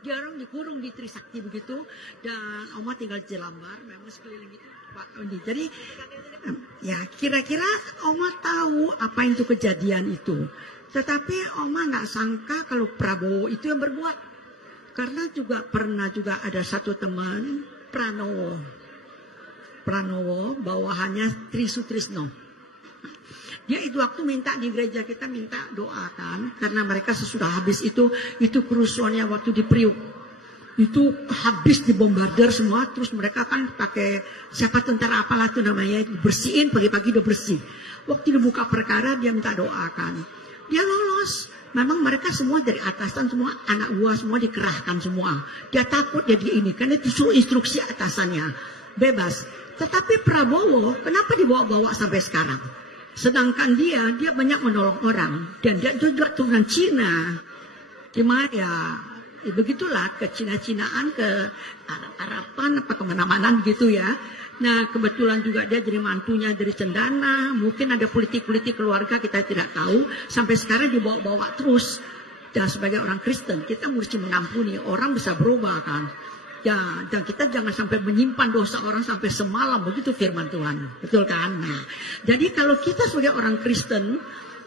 Dia orang dikurung di Trisakti begitu, dan Oma tinggal di Jelambar, memang sekeliling itu Pak Tony. Jadi ya kira-kira Oma tahu apa itu kejadian itu. Tetapi Oma nggak sangka kalau Prabowo itu yang berbuat. Karena juga pernah juga ada satu teman Pranowo bawahannya Trisutrisno. Dia itu waktu minta di gereja kita minta doakan karena mereka sesudah habis itu kerusuhannya waktu di Priuk. Itu habis dibombardir semua, terus mereka kan pakai siapa tentara apalah itu namanya, bersihin pagi-pagi udah bersih. Waktu dibuka perkara dia minta doakan. Dia lolos. Memang mereka semua dari atasan semua anak buah semua dikerahkan semua. Dia takut jadi ini karena itu suruh instruksi atasannya bebas. Tetapi Prabowo kenapa dibawa-bawa sampai sekarang? Sedangkan dia banyak menolong orang dan dia juga turunan Cina. Cuma ya begitulah ke Cina-Cinaan ke Arab-Araban apa kemana-mana gitu ya. Nah kebetulan juga dia jadi mantunya dari Cendana. Mungkin ada politik-politik keluarga kita tidak tahu. Sampai sekarang dibawa-bawa terus. Dan sebagai orang Kristen kita mesti mengampuni. Orang bisa berubah kan. Ya, dan kita jangan sampai menyimpan dosa orang sampai semalam. Begitu firman Tuhan. Betul kan? Nah, jadi kalau kita sebagai orang Kristen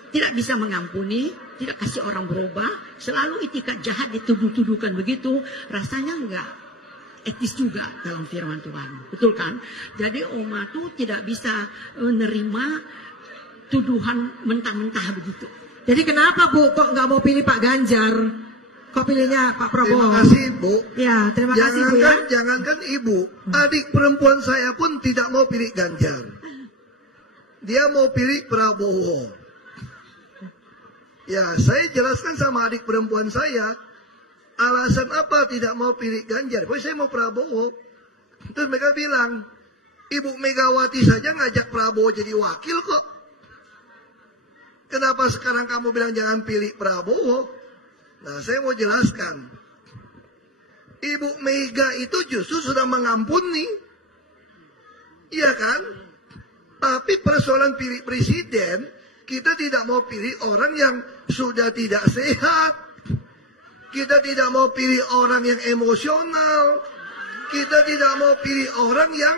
tidak bisa mengampuni, tidak kasih orang berubah, selalu itikat jahat dituduh-tuduhkan begitu, rasanya enggak etis juga dalam firman Tuhan. Betul kan? Jadi Oma tuh tidak bisa menerima tuduhan mentah-mentah begitu. Jadi kenapa Bu kok nggak mau pilih Pak Ganjar? Kok pilihnya Pak Prabowo? Terima kasih Bu. Ya, terima kasih Bu ya. Jangankan Ibu, adik perempuan saya pun tidak mau pilih Ganjar. Dia mau pilih Prabowo. Ya, saya jelaskan sama adik perempuan saya, alasan apa tidak mau pilih Ganjar? Pokoknya saya mau Prabowo. Terus mereka bilang, Ibu Megawati saja ngajak Prabowo jadi wakil kok. Kenapa sekarang kamu bilang jangan pilih Prabowo? Nah, saya mau jelaskan. Ibu Mega itu justru sudah mengampuni. Iya kan? Tapi persoalan pilih presiden, kita tidak mau pilih orang yang sudah tidak sehat. Kita tidak mau pilih orang yang emosional. Kita tidak mau pilih orang yang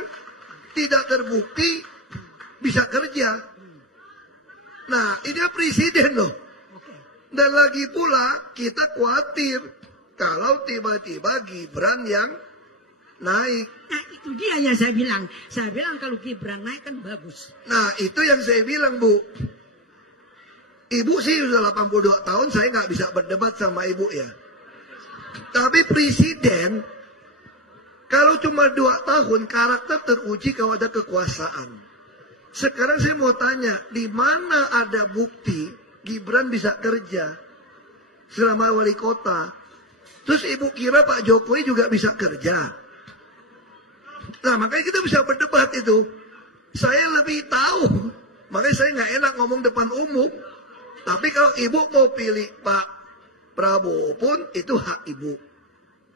tidak terbukti bisa kerja. Nah, ini presiden loh. Dan lagi pula kita khawatir kalau tiba-tiba Gibran yang naik. Nah itu dia yang saya bilang. Saya bilang kalau Gibran naik kan bagus. Nah itu yang saya bilang Bu. Ibu sih sudah 82 tahun, saya nggak bisa berdebat sama ibu ya. Tapi presiden, kalau cuma 2 tahun, karakter teruji kalau ada kekuasaan. Sekarang saya mau tanya, di mana ada bukti Gibran bisa kerja selama wali kota? Terus ibu kira Pak Jokowi juga bisa kerja? Nah makanya kita bisa berdebat itu. Saya lebih tahu, makanya saya nggak enak ngomong depan umum. Tapi kalau ibu mau pilih Pak Prabowo pun itu hak ibu.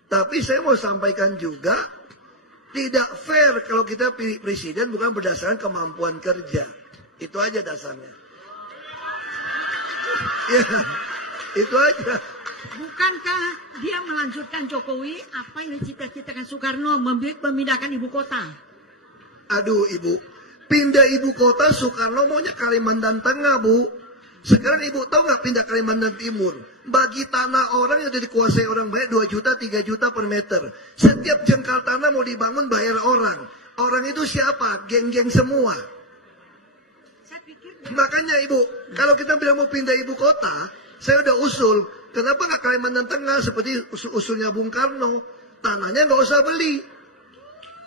Tapi saya mau sampaikan juga, tidak fair kalau kita pilih presiden bukan berdasarkan kemampuan kerja. Itu aja dasarnya. Ya, itu aja. Bukankah dia melanjutkan Jokowi apa yang dicita-citakan Soekarno, memindahkan ibu kota? Aduh ibu, pindah ibu kota Soekarno maunya Kalimantan Tengah Bu. Sekarang ibu tahu nggak pindah Kalimantan Timur? Bagi tanah orang yang sudah dikuasai orang banyak 2 juta, 3 juta per meter. Setiap jengkal tanah mau dibangun bayar orang. Orang itu siapa? Geng-geng semua. Makanya ibu, kalau kita bilang mau pindah ibu kota, saya udah usul. Kenapa nggak Kalimantan Tengah seperti usulnya Bung Karno? Tanahnya nggak usah beli.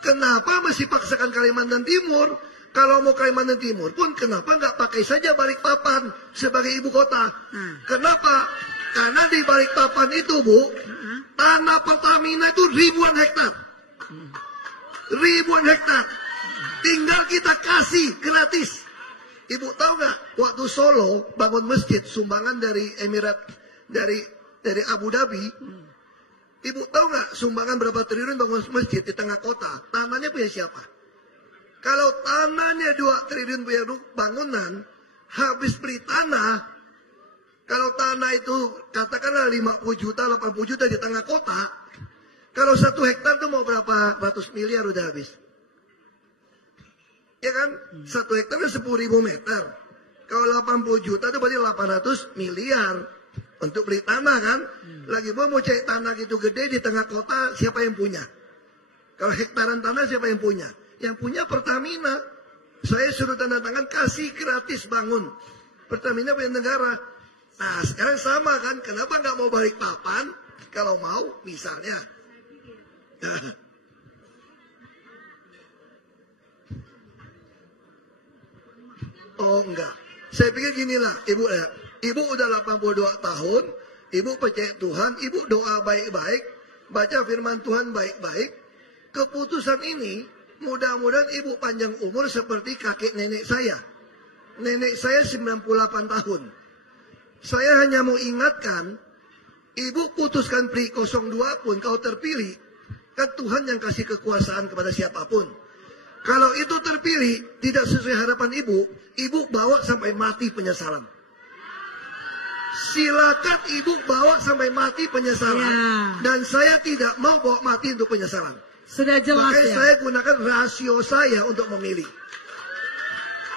Kenapa masih paksakan Kalimantan Timur? Kalau mau Kalimantan Timur pun kenapa nggak pakai saja Balikpapan sebagai ibu kota? Kenapa? Karena di Balikpapan itu Bu, tanah Pertamina itu ribuan hektar. Ribuan hektar. Tinggal kita kasih gratis. Ibu tahu nggak waktu Solo bangun masjid sumbangan dari Emirat dari Abu Dhabi. Ibu tahu nggak sumbangan berapa triliun bangun masjid di tengah kota? Tanahnya punya siapa? Kalau tanahnya 2 triliun punya bangunan, habis beli tanah, Kalau tanah itu katakanlah 50 juta, 80 juta di tengah kota, kalau 1 hektar itu mau berapa ratus miliar udah habis. Ya kan? 1 hektar itu 10.000 meter. Kalau 80 juta itu berarti 800 miliar untuk beli tanah kan? Lagi mau cari tanah gitu gede di tengah kota, siapa yang punya? Kalau hektaran tanah siapa yang punya? Yang punya Pertamina. Saya suruh tanda tangan kasih gratis bangun. Pertamina punya negara. Nah sekarang sama kan? Kenapa nggak mau balik papan? Kalau mau misalnya. Oh enggak. Saya pikir ginilah ibu ya. Ibu udah 82 tahun. Ibu percaya Tuhan. Ibu doa baik-baik. Baca firman Tuhan baik-baik. Keputusan ini mudah-mudahan ibu panjang umur seperti kakek nenek saya. Nenek saya 98 tahun. Saya hanya mau ingatkan, ibu putuskan pri 02 pun kau terpilih, kan Tuhan yang kasih kekuasaan kepada siapapun. Kalau itu terpilih tidak sesuai harapan ibu, ibu bawa sampai mati penyesalan. Silakan ibu bawa sampai mati penyesalan, dan saya tidak mau bawa mati untuk penyesalan. Sudah jelas. Makanya ya. saya gunakan rasio saya untuk memilih.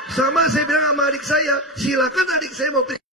Sama saya bilang sama adik saya, silakan adik saya mau pilih